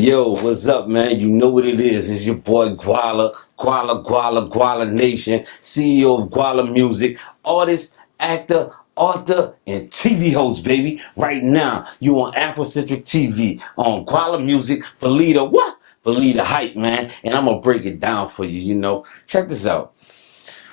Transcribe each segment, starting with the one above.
Yo, what's up, man? You know what it is. It's your boy Guala, Guala Nation, CEO of Guala Music, artist, actor, author, and TV host, baby. Right now, you on Afrocentric TV on Guala Music. Believe the what? Believe the hype, man. And I'm gonna break it down for you, Check this out.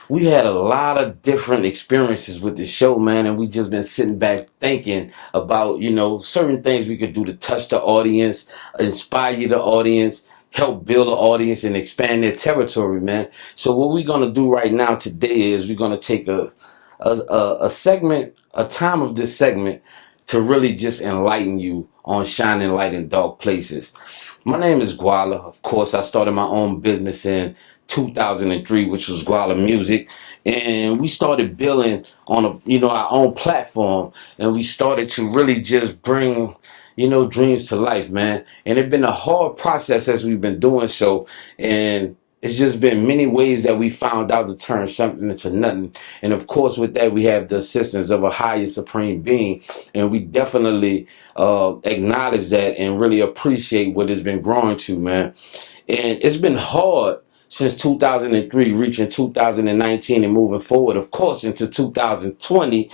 We had a lot of different experiences with the show, man, and we just been sitting back thinking about, certain things we could do to touch the audience, inspire the audience, help build the audience and expand their territory, man. So what we're gonna do right now today is we're gonna take a segment, a time of this segment to really just enlighten you on shining light in dark places. My name is Guala. Of course, I started my own business in 2003, which was Guala Music, and we started building on our own platform, and we started to really just bring dreams to life, man. And it's been a hard process as we've been doing so, and it's just been many ways that we found out to turn something into nothing. And of course, with that, we have the assistance of a higher supreme being, and we definitely acknowledge that and really appreciate what it's been growing to, man. And it's been hard since 2003, reaching 2019 and moving forward, of course, into 2020.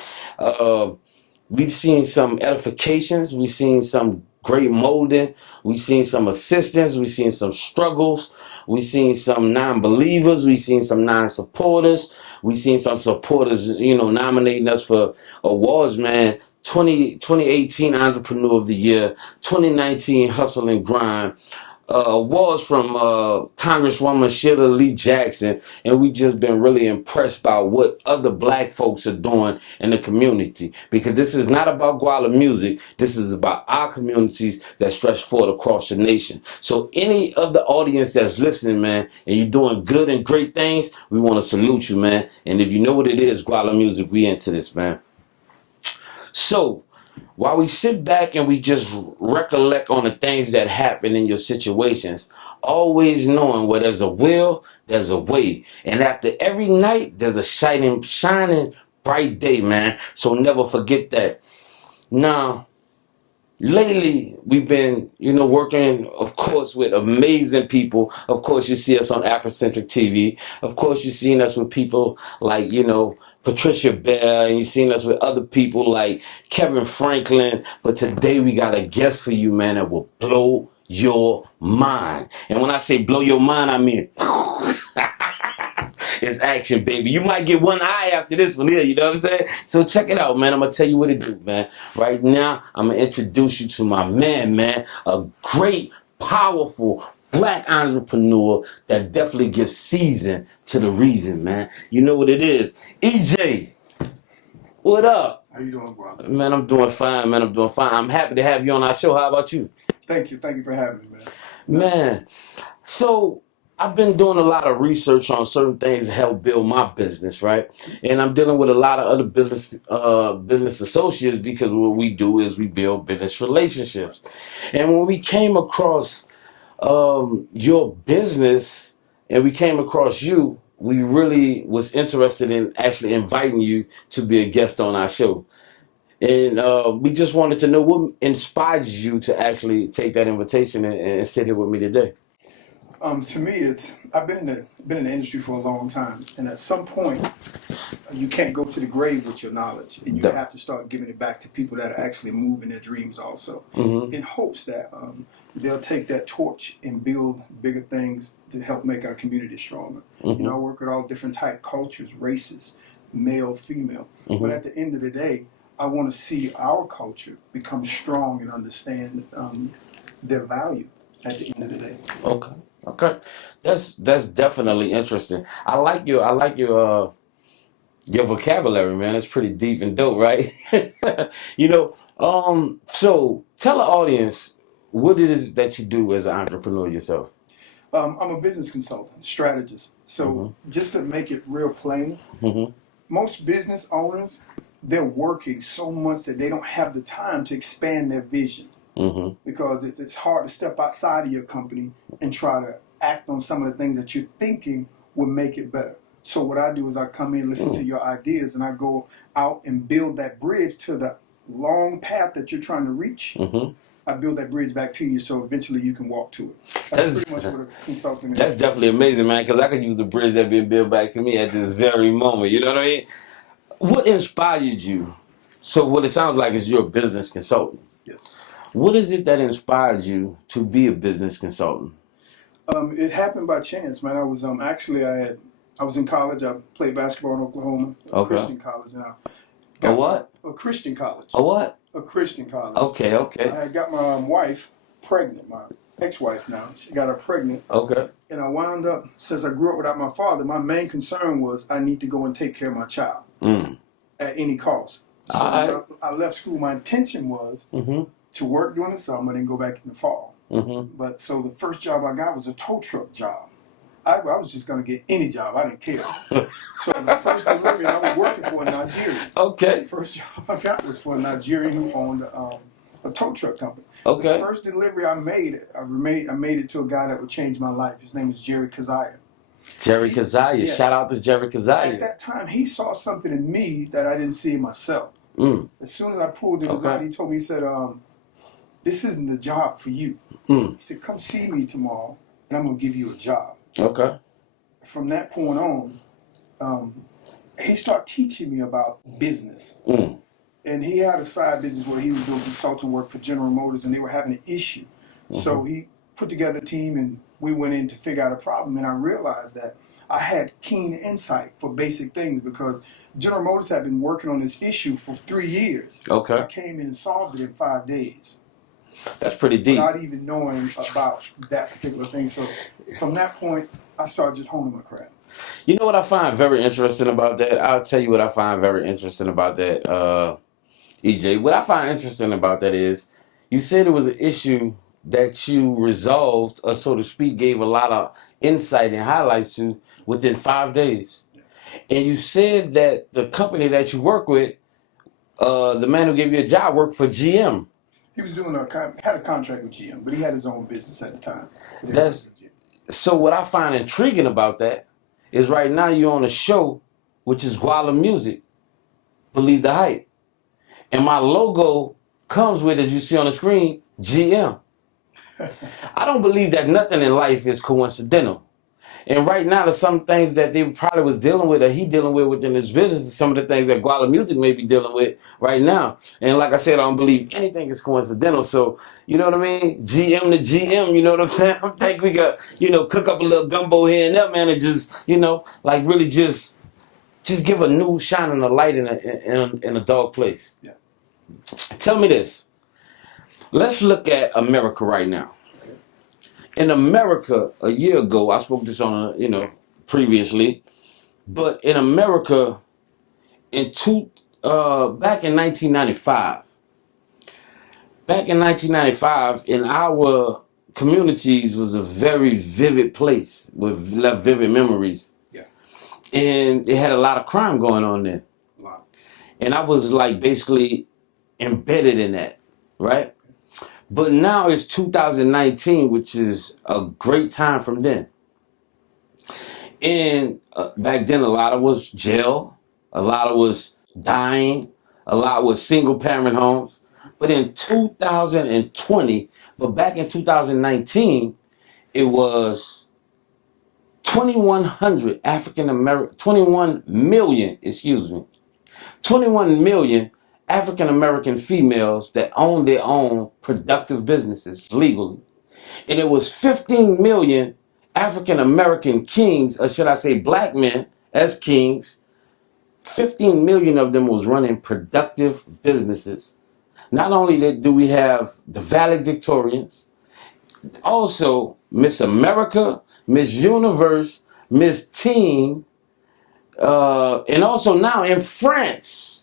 We've seen some edifications. We've seen some great molding. We've seen some assistance. We've seen some struggles. We've seen some non-believers. We've seen some non-supporters. We've seen some supporters, nominating us for awards, man. 2018 Entrepreneur of the Year, 2019 Hustle and Grind, awards from Congresswoman Sheila Lee Jackson, and we just been really impressed by what other black folks are doing in the community, because this is not about Guala Music. This is about our communities that stretch forward across the nation. So any of the audience that's listening, man, and you're doing good and great things, we want to salute you, man. And if you know what it is, Guala Music, we into this, man. So while we sit back and we just recollect on the things that happen in your situations, always knowing where there's a will, there's a way. And after every night, there's a shining bright day, man. So never forget that. Now, lately, we've been, working, of course, with amazing people. Of course, you see us on Afrocentric TV. Of course, you've seen us with people like, Patricia Bell, and you've seen us with other people like Kevin Franklin. But today, we got a guest for you, man, that will blow your mind. And when I say blow your mind, I mean it's action, baby. You might get one eye after this one here, you know what I'm saying? So check it out, man. I'm going to tell you what to do, man. Right now, I'm going to introduce you to my man, a great, powerful black entrepreneur that definitely gives season to the reason, man. You know what it is. EJ, what up? How you doing, bro? Man, I'm doing fine, man. I'm happy to have you on our show. How about you? Thank you for having me, man. Man, so I've been doing a lot of research on certain things to help build my business, right? And I'm dealing with a lot of other business associates, because what we do is we build business relationships. And when we came across your business and we came across you, we really was interested in actually inviting you to be a guest on our show. And we just wanted to know what inspired you to actually take that invitation and sit here with me today. To me, I've been in the industry for a long time, and at some point, you can't go to the grave with your knowledge, and you have to start giving it back to people that are actually moving their dreams also, in hopes that they'll take that torch and build bigger things to help make our community stronger. I work with all different type cultures, races, male, female, but at the end of the day, I want to see our culture become strong and understand their value at the end of the day. Okay, that's definitely interesting. I like your vocabulary, man. It's pretty deep and dope, right? So tell the audience what it is that you do as an entrepreneur yourself. I'm a business consultant, strategist. So just to make it real plain, most business owners, they're working so much that they don't have the time to expand their vision. Because it's hard to step outside of your company and try to act on some of the things that you're thinking will make it better. So what I do is I come in, listen to your ideas, and I go out and build that bridge to the long path that you're trying to reach. I build that bridge back to you so eventually you can walk to it. That's pretty much what a consultant is. That's definitely amazing, man, because I could use the bridge that been built back to me at this very moment. You know what I mean? What inspired you? So what it sounds like is you're a business consultant. Yes. What is it that inspired you to be a business consultant? It happened by chance, man. I was I was in college. I played basketball in Oklahoma, a Christian college, and I got A what? A Christian college. A what? A Christian college. Okay, okay. I had got my wife pregnant, my ex-wife now. She got her pregnant. Okay. And I wound up, since I grew up without my father, my main concern was I need to go and take care of my child at any cost. So I left school. My intention was to work during the summer and go back in the fall. But so the first job I got was a tow truck job. I was just going to get any job. I didn't care. So the first delivery, I was working for a Nigerian. Okay. The first job I got was for a Nigerian who owned a tow truck company. Okay. The first delivery I made it to a guy that would change my life. His name is Jerry Kazaya. Jerry Kazaya. Yeah. Shout out to Jerry Kazaya. At that time, he saw something in me that I didn't see in myself. As soon as I pulled it out, he told me, he said, this isn't the job for you. He said, come see me tomorrow, and I'm going to give you a job. Okay. From that point on, he started teaching me about business. And he had a side business where he was doing consulting work for General Motors, and they were having an issue. So he put together a team, and we went in to figure out a problem. And I realized that I had keen insight for basic things because General Motors had been working on this issue for 3 years. Okay. I came in and solved it in 5 days. That's pretty deep. Without even knowing about that particular thing. So from that point, I started just honing my craft. You know what I find very interesting about that? I'll tell you what I find very interesting about that, EJ. What I find interesting about that is you said it was an issue that you resolved, or so to speak, gave a lot of insight and highlights to within 5 days. And you said that the company that you work with, the man who gave you a job worked for GM. He was doing had a contract with GM, but he had his own business at the time. So what I find intriguing about that is right now you're on a show, which is Guala Music, Believe the Hype. And my logo comes with, as you see on the screen, GM. I don't believe that nothing in life is coincidental. And right now, there's some things that they probably was dealing with, or he dealing with within his business, some of the things that Guala Music may be dealing with right now. And like I said, I don't believe anything is coincidental. So, you know what I mean? GM to GM, you know what I'm saying? I think we got, cook up a little gumbo here and there, man, and just, like really just give a new shine and a light in a dark place. Yeah. Tell me this. Let's look at America right now. In America, a year ago, I spoke this on, previously, but in America, back in 1995, in our communities was a very vivid place with vivid memories. Yeah. And it had a lot of crime going on there. A lot. And I was like basically embedded in that, right? But now it's 2019, which is a great time from then. And back then, a lot of was jail, a lot of was dying, a lot was single parent homes. But in 2020, but back in 2019, it was 2,100 21 million African-American females that own their own productive businesses legally. And it was 15 million African-American kings, or should I say black men as kings. 15 million of them was running productive businesses. Not only do we have the valedictorians, also Miss America, Miss Universe, Miss Teen, and also now in France,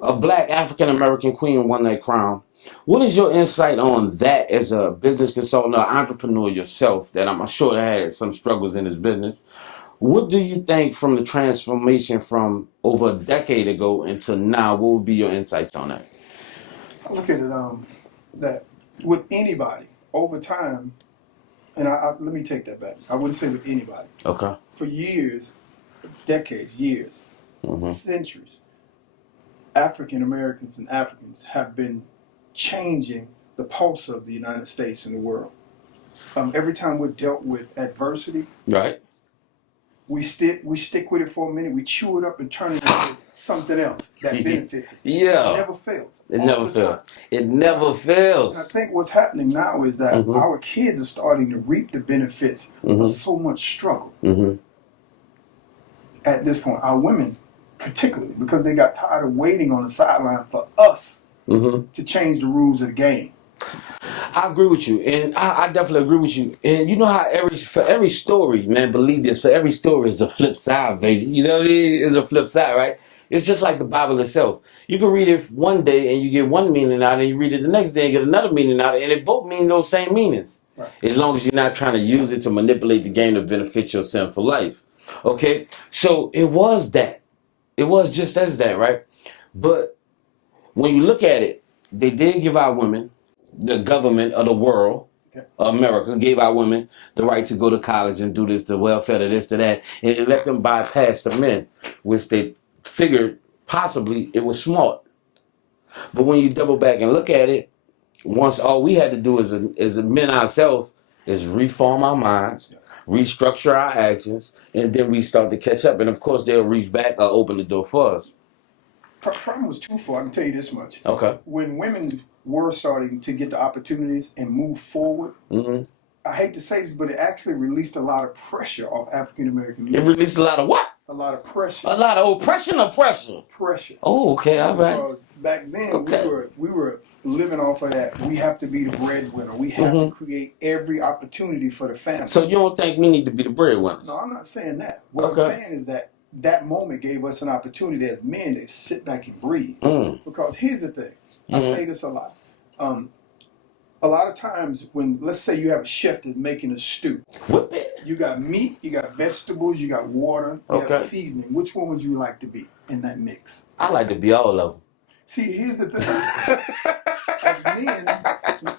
a black African-American queen won that crown. What is your insight on that as a business consultant or entrepreneur yourself, that I'm sure that had some struggles in his business? What do you think from the transformation from over a decade ago until now? What would be your insights on that? I look at it that with anybody, over time, and let me take that back. I wouldn't say with anybody. Okay. For years, decades, centuries, African Americans and Africans have been changing the pulse of the United States and the world. Every time we're dealt with adversity, Right. we stick with it for a minute, we chew it up and turn it into something else that benefits us. Yeah. It never fails. It never fails. It never fails. And I think what's happening now is that our kids are starting to reap the benefits of so much struggle. At this point, our women particularly, because they got tired of waiting on the sideline for us to change the rules of the game. I agree with you, and I definitely agree with you. And you know how for every story, man, believe this, for every story is a flip side, baby. You know what I mean? It's a flip side, right? It's just like the Bible itself. You can read it one day and you get one meaning out, and you read it the next day and get another meaning out, and it both mean those same meanings. Right. As long as you're not trying to use it to manipulate the game to benefit your sinful life. Okay? So it was that. It was just as that, right? But when you look at it, they did give our women, the government of the world, America, gave our women the right to go to college and do this, the welfare, to this, to that, and it let them bypass the men, which they figured possibly it was smart. But when you double back and look at it, once all we had to do as men ourselves is reform our minds, restructure our actions, and then we start to catch up. And of course, they'll reach back or open the door for us. Problem was twofold. I can tell you this much. Okay. When women were starting to get the opportunities and move forward, I hate to say this, but it actually released a lot of pressure off African American men. It released a lot of what? A lot of pressure. A lot of oppression or pressure? Pressure. Oh, okay, all right. Because back then we were living off of that. We have to be the breadwinner. We have to create every opportunity for the family. So you don't think we need to be the breadwinners? No, I'm not saying that. What I'm saying is that moment gave us an opportunity as men to sit back and breathe. Because here's the thing. I say this a lot. A lot of times when, let's say you have a chef that's making a stew. You got meat, you got vegetables, you got water, you got seasoning. Which one would you like to be in that mix? I like to be all of them. See, here's the thing. As men,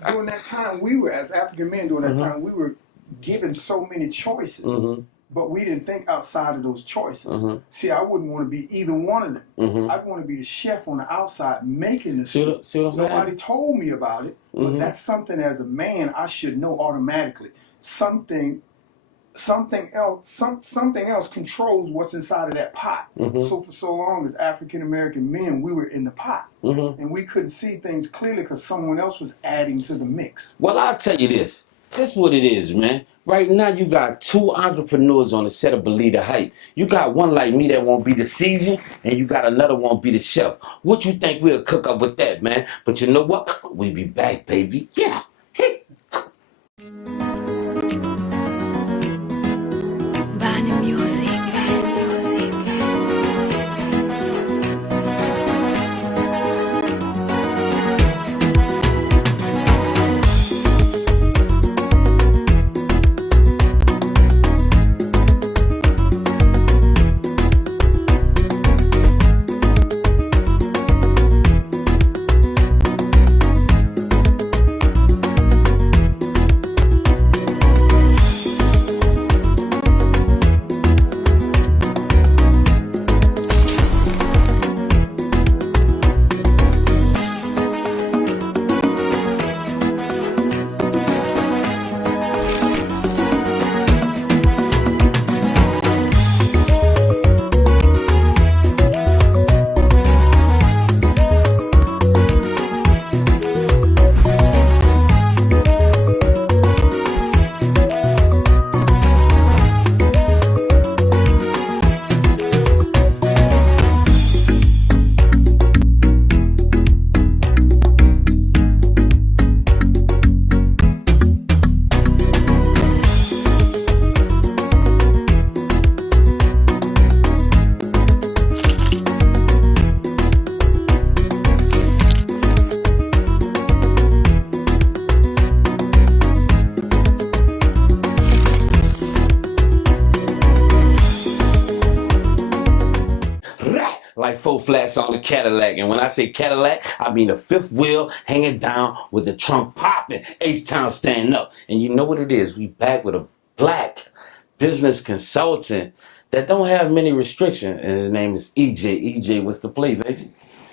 during that time, as African men during that time, we were given so many choices. But we didn't think outside of those choices. See, I wouldn't want to be either one of them. I'd want to be the chef on the outside making the stew. See what I'm saying? Nobody told me about it, but that's something as a man I should know automatically. Something else controls what's inside of that pot. So for so long as African American men, we were in the pot. And we couldn't see things clearly because someone else was adding to the mix. Well, I'll tell you this. That's what it is, man. Right now, you got two entrepreneurs on the set of Believe the Hype. You got one like me that won't be the season, and you got another one be the chef. What you think we'll cook up with that, man? But you know what? We be back, baby. Yeah. Hey. Like 4 flats on the Cadillac. And when I say Cadillac, I mean the fifth wheel hanging down with the trunk popping, H-Town standing up. And you know what it is? We back with a black business consultant that don't have many restrictions. And his name is EJ. EJ, what's the play, baby?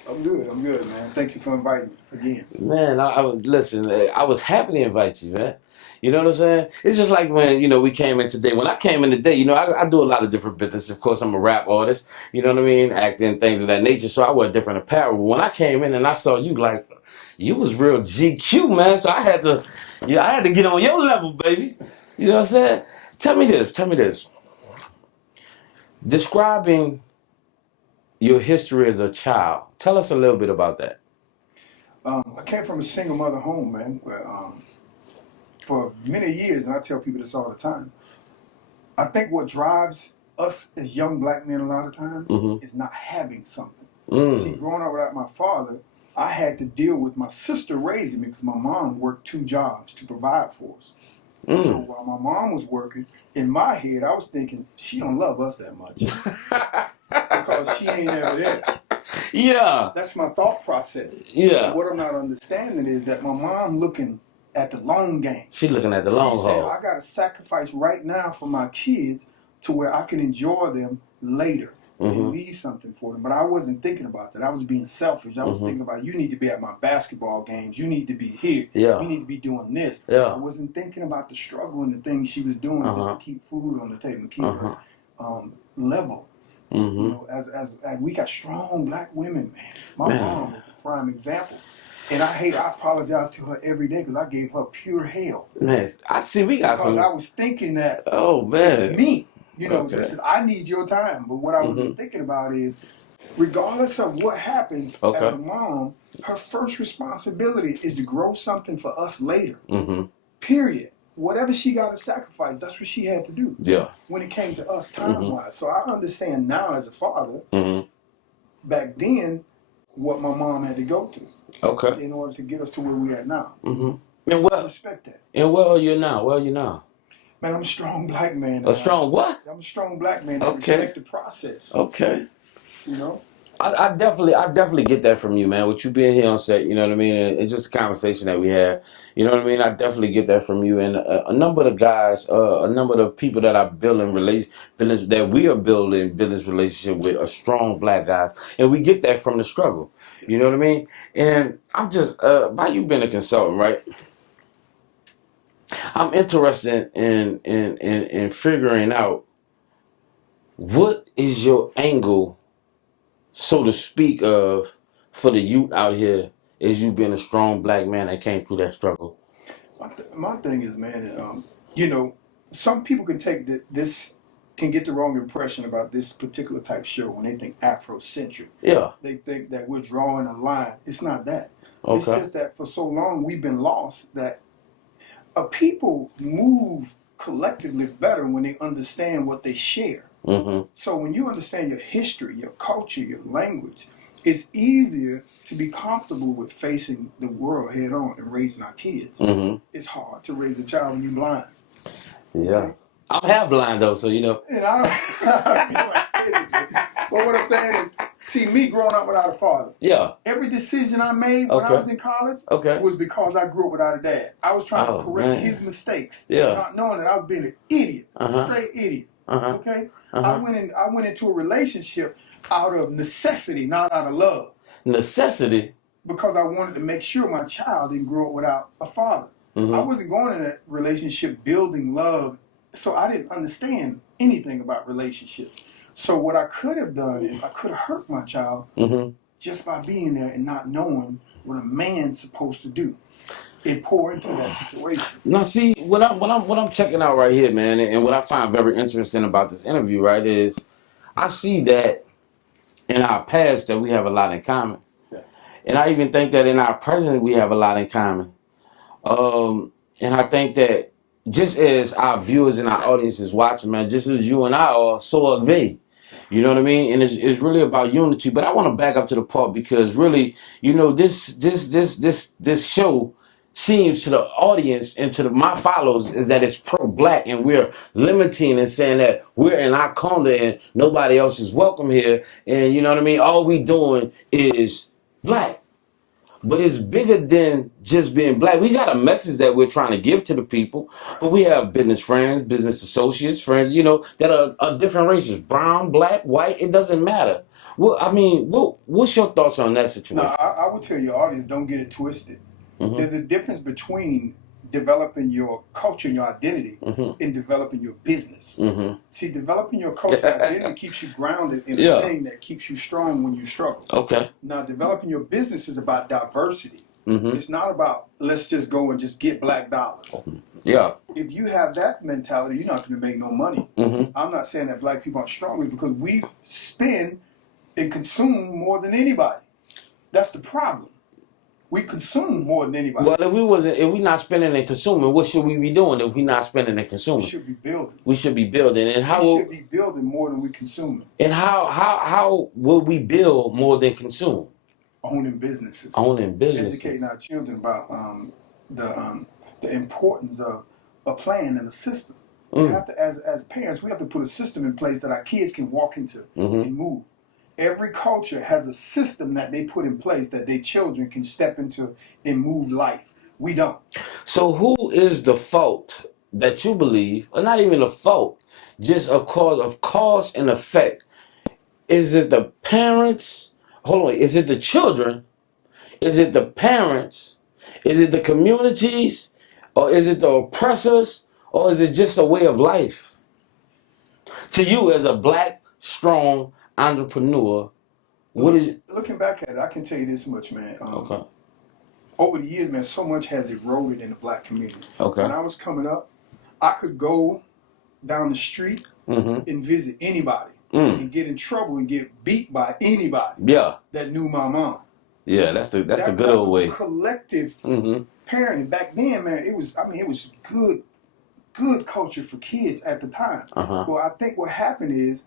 I'm good, man. Thank you for inviting me again. Man, listen. I was happy to invite you, man. You know what I'm saying? It's just like when we came in today. When I came in today, I do a lot of different business. Of course, I'm a rap artist. You know what I mean? Acting, things of that nature. So I wear different apparel. But when I came in and I saw you, like, you was real GQ, man. So I had to, I had to get on your level, baby. You know what I'm saying? Tell me this. Describing your history as a child. Tell us a little bit about that. I came from a single mother home, man. Where, for many years, and I tell people this all the time, I think what drives us as young black men a lot of times is not having something. See, growing up without my father, I had to deal with my sister raising me because my mom worked 2 jobs to provide for us. So while my mom was working, in my head, I was thinking, she don't love us that much because she ain't ever there. Yeah. That's my thought process. Yeah. But what I'm not understanding is that my mom looking at the long game. She looking at the long She said, haul. I got to sacrifice right now for my kids to where I can enjoy them later and leave something for them. But I wasn't thinking about that. I was being selfish. I was thinking about, you need to be at my basketball games. You need to be here. Yeah. You need to be doing this. Yeah. I wasn't thinking about the struggle and the things she was doing just to keep food on the table and keep us level. You know, as we got strong black women, man. My mom is a prime example. And I apologize to her every day because I gave her pure hell. Man, I see we got some. I was thinking that, oh man, it's me. You know, listen, I need your time. But what I wasn't thinking about is, regardless of what happens as a mom, her first responsibility is to grow something for us later. Period. Whatever she got to sacrifice, that's what she had to do. Yeah. When it came to us time-wise. So I understand now as a father, back then, what my mom had to go through. Okay. In order to get us to where we are now. And I respect that. And where are you now? Man, I'm a strong black man. A strong what? I'm a strong black man. I respect the process. Okay. You know? I definitely get that from you, man. With you being here on set, you know what I mean? And it's just a conversation that we have. You know what I mean? I definitely get that from you. And a number of the guys, a number of the people that are building that we are building business relationship with are strong black guys. And we get that from the struggle. You know what I mean? And I'm just, by you being a consultant, right? I'm interested in figuring out what is your angle, so to speak, of for the youth out here, as you being a strong black man that came through that struggle. My thing is, man, you know, some people can take this can get the wrong impression about this particular type show when they think Afrocentric. Yeah. They think that we're drawing a line. It's not that. Okay. It's just that for so long we've been lost that people move collectively better when they understand what they share. So when you understand your history, your culture, your language, it's easier to be comfortable with facing the world head on and raising our kids. It's hard to raise a child when you're blind. Yeah. Okay? I'm half blind though, so you know. And I don't. But what I'm saying is, see, me growing up without a father. Yeah. Every decision I made when I was in college was because I grew up without a dad. I was trying to correct his mistakes, not knowing that I was being an idiot, straight idiot. Okay. I went into a relationship out of necessity, not out of love. Necessity? Because I wanted to make sure my child didn't grow up without a father. I wasn't going in that relationship building love, so I didn't understand anything about relationships. So what I could have done is I could have hurt my child just by being there and not knowing what a man's supposed to do and pour into that situation. Now, see, what I'm checking out right here, man, and what I find very interesting about this interview, right, is I see that in our past that we have a lot in common. Yeah. And I even think that in our present we have a lot in common. And I think that just as our viewers and our audience is watching, man, just as you and I are, so are they. You know what I mean? And it's really about unity. But I want to back up to the part because really, you know, this show seems to the audience and to my followers is that it's pro-black and we're limiting and saying that we're in our corner and nobody else is welcome here. And you know what I mean? All we doing is black. but it's bigger than just being black. We got a message that we're trying to give to the people, but we have business friends, business associates, friends, that are different races, brown, black, white, it doesn't matter. Well, I mean, what's your thoughts on that situation? No, I would tell your audience, don't get it twisted. Mm-hmm. There's a difference between developing your culture and your identity and developing your business. See, developing your culture and identity keeps you grounded in a thing that keeps you strong when you struggle. Okay. Now, developing your business is about diversity. It's not about let's just go and just get black dollars. Yeah. If you have that mentality, you're not going to make no money. I'm not saying that black people aren't strong because we spend and consume more than anybody. That's the problem. We consume more than anybody. Well, if we not spending and consuming, what should we be doing if we not spending and consuming? We should be building. We should be building, and how we should be building more than we consuming. And how will we build more than consume? Owning businesses. Educating our children about the importance of a plan and a system. We have to, as parents, we have to put a system in place that our kids can walk into and move. Every culture has a system that they put in place that their children can step into and move life. We don't. So who is the fault that you believe, or not even a fault, just a cause and effect? Is it the parents? Hold on. Is it the children? Is it the parents? Is it the communities? Or is it the oppressors? Or is it just a way of life? To you as a black, strong entrepreneur, looking back at it, I can tell you this much, man. Okay. Over the years, man, so much has eroded in the black community. Okay. When I was coming up, I could go down the street and visit anybody and get in trouble and get beat by anybody. Yeah. That knew my mom. Yeah, that's the good old way. Collective parenting back then, man. It was good culture for kids at the time. Well, I think what happened is,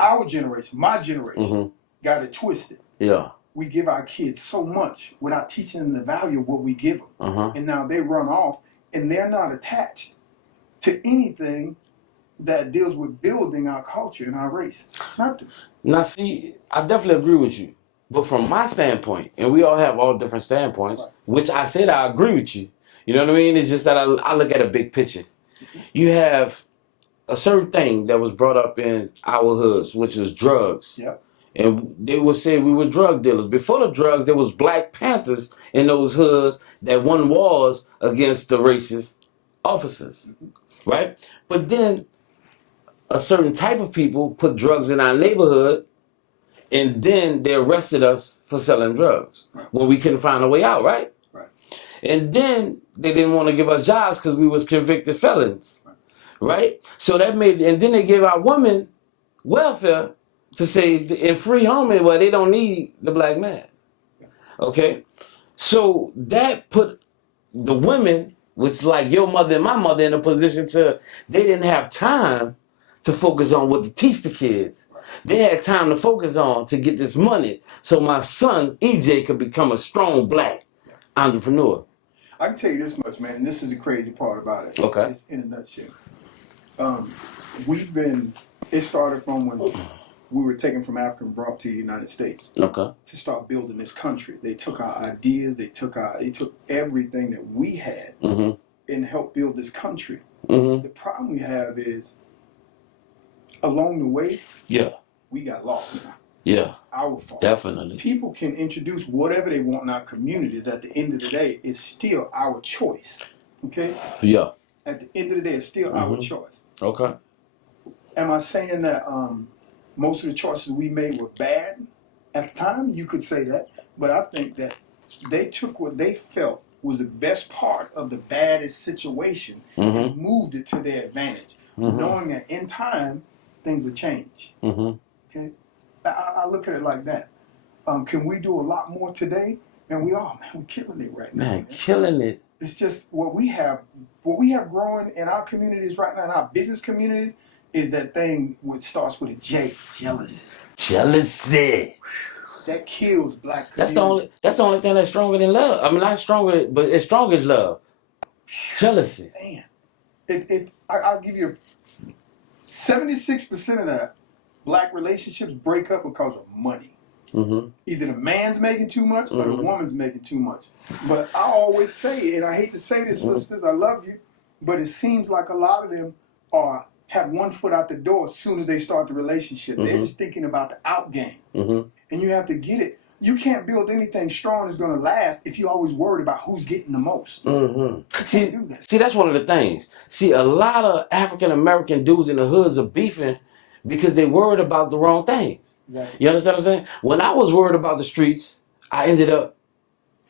our generation, my generation, got it twisted. Yeah. We give our kids so much without teaching them the value of what we give them. And now they run off and they're not attached to anything that deals with building our culture and our race. Now, see, I definitely agree with you. But from my standpoint, and we all have all different standpoints, which I said I agree with you. You know what I mean? It's just that I look at a big picture. You have a certain thing that was brought up in our hoods, which is drugs. Yep. And they would say we were drug dealers. Before the drugs, there was Black Panthers in those hoods that won wars against the racist officers, right? But then a certain type of people put drugs in our neighborhood, and then they arrested us for selling drugs when we couldn't find a way out, right? Right. And then they didn't want to give us jobs because we was convicted felons. Right? So that and then they gave our women welfare to say, in free home, well, they don't need the black man. Okay? So that put the women, which like your mother and my mother, in a position they didn't have time to focus on what to teach the kids. They had time to focus on to get this money so my son, EJ, could become a strong black entrepreneur. I can tell you this much, man, and this is the crazy part about it. Okay. It's in a nutshell. It started from when we were taken from Africa and brought to the United States. Okay. To start building this country. They took our ideas, they took everything that we had and helped build this country. The problem we have is along the way, we got lost. Yeah. Our fault. Definitely. People can introduce whatever they want in our communities. At the end of the day, it's still our choice. Okay? Yeah. At the end of the day, it's still our choice. Okay. Am I saying that most of the choices we made were bad at the time? You could say that. But I think that they took what they felt was the best part of the baddest situation and moved it to their advantage, knowing that in time, things will change. Okay? I look at it like that. Can we do a lot more today? And we're killing it right now. Man, killing it. It's just what we have growing in our communities right now, in our business communities, is that thing which starts with a J, jealousy. Jealousy. That kills black community. That's the only thing that's stronger than love. I mean, not stronger, but as strong as love. Jealousy. Man. I'll give you 76% of that black relationships break up because of money. Either the man's making too much or the woman's making too much. But I always say, and I hate to say this, sisters, I love you, but it seems like a lot of them have one foot out the door as soon as they start the relationship. They're just thinking about the out game. And you have to get it. You can't build anything strong that's going to last if you're always worried about who's getting the most. See, that's one of the things. See, a lot of African-American dudes in the hoods are beefing because they worried about the wrong things. Exactly. You understand what I'm saying? When I was worried about the streets, I ended up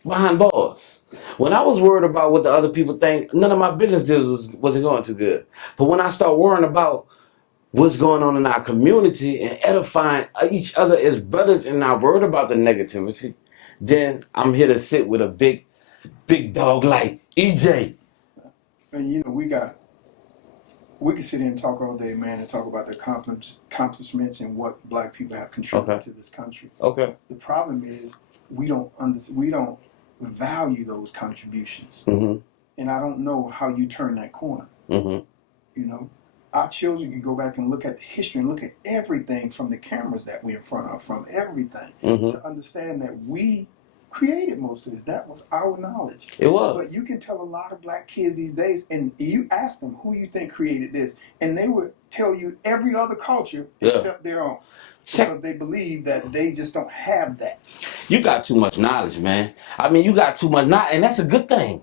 behind bars. When I was worried about what the other people think, none of my business deals wasn't going too good. But when I start worrying about what's going on in our community and edifying each other as brothers and not worried about the negativity, then I'm here to sit with a big dog like EJ. And you know, we can sit here and talk all day, man, and talk about the accomplishments and what black people have contributed to this country. Okay. The problem is we don't value those contributions. And I don't know how you turn that corner. You know, our children can go back and look at the history and look at everything from the cameras that we're in front of, from everything, to understand that we created most of this. That was our knowledge. It was. But you can tell a lot of black kids these days, and you ask them who you think created this, and they would tell you every other culture except their own. Because they believe that they just don't have that. You got too much knowledge, man. I mean, you got too much knowledge, and that's a good thing.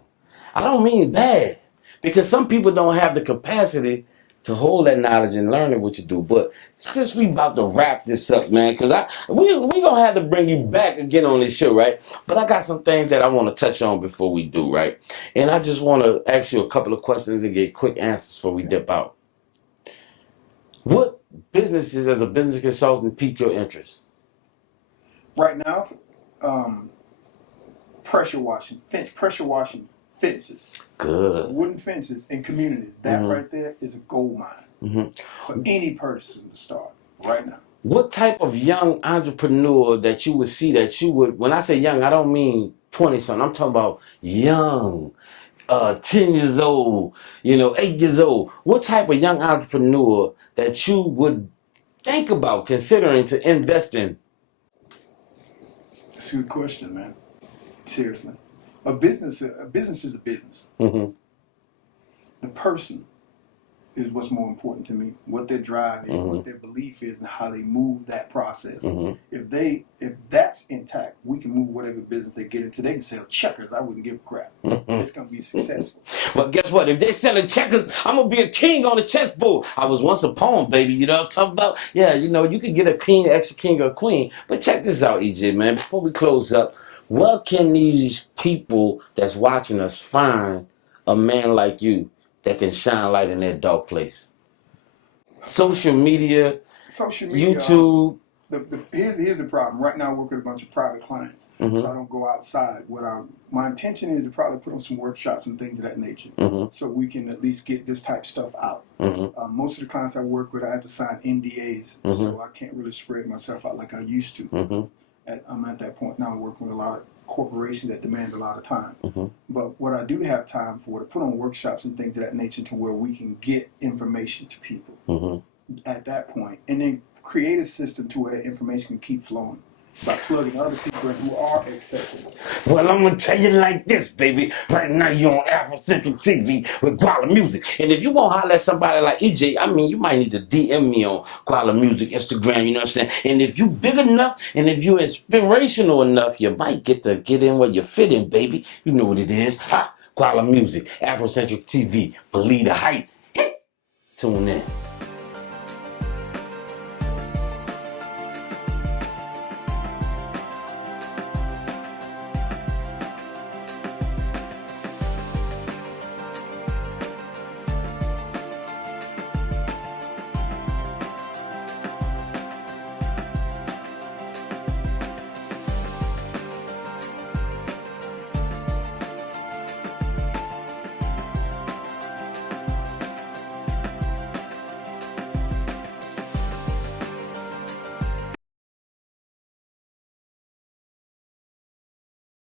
I don't mean bad, because some people don't have the capacity to hold that knowledge and learn it what you do. But since we about to wrap this up, man, because we gonna have to bring you back again on this show, right? But I got some things that I want to touch on before we do, right? And I just want to ask you a couple of questions and get quick answers before we dip out. What businesses as a business consultant pique your interest? Right now, pressure washing fences. Good. Wooden fences in communities. That right there is a gold mine for any person to start right now. What type of young entrepreneur that you would see that you would, when I say young, I don't mean 20-something. I'm talking about young, 10 years old, 8 years old. What type of young entrepreneur that you would think about considering to invest in? That's a good question, man. Seriously. A business is a business. The person is what's more important to me. What their drive is, what their belief is, and how they move that process. If that's intact, we can move whatever business they get into. They can sell checkers. I wouldn't give a crap. It's gonna be successful. But guess what? If they're selling checkers, I'm gonna be a king on the chessboard. I was once a pawn, baby. You know what I'm talking about? Yeah, you can get a king, extra king, or a queen. But check this out, EJ, man. Before we close up, what can these people that's watching us find a man like you that can shine light in that dark place? Social media, YouTube. Here's the problem. Right now I work with a bunch of private clients, so I don't go outside. My intention is to probably put on some workshops and things of that nature, so we can at least get this type of stuff out. Most of the clients I work with, I have to sign NDAs, so I can't really spread myself out like I used to. I'm at that point now. I'm working with a lot of corporations that demand a lot of time. But what I do have time for, to put on workshops and things of that nature to where we can get information to people at that point, and then create a system to where that information can keep flowing by plugging other people in who are accessible. Well, I'm going to tell you like this, baby. Right now you're on Afrocentric TV with Guala Music. And if you want to holler at somebody like EJ, I mean, you might need to DM me on Guala Music, Instagram, you know what I'm saying? And if you big enough and if you're inspirational enough, you might get in where you fit in, baby. You know what it is. Ha! Guala Music, Afrocentric TV. Believe the hype. Tune in.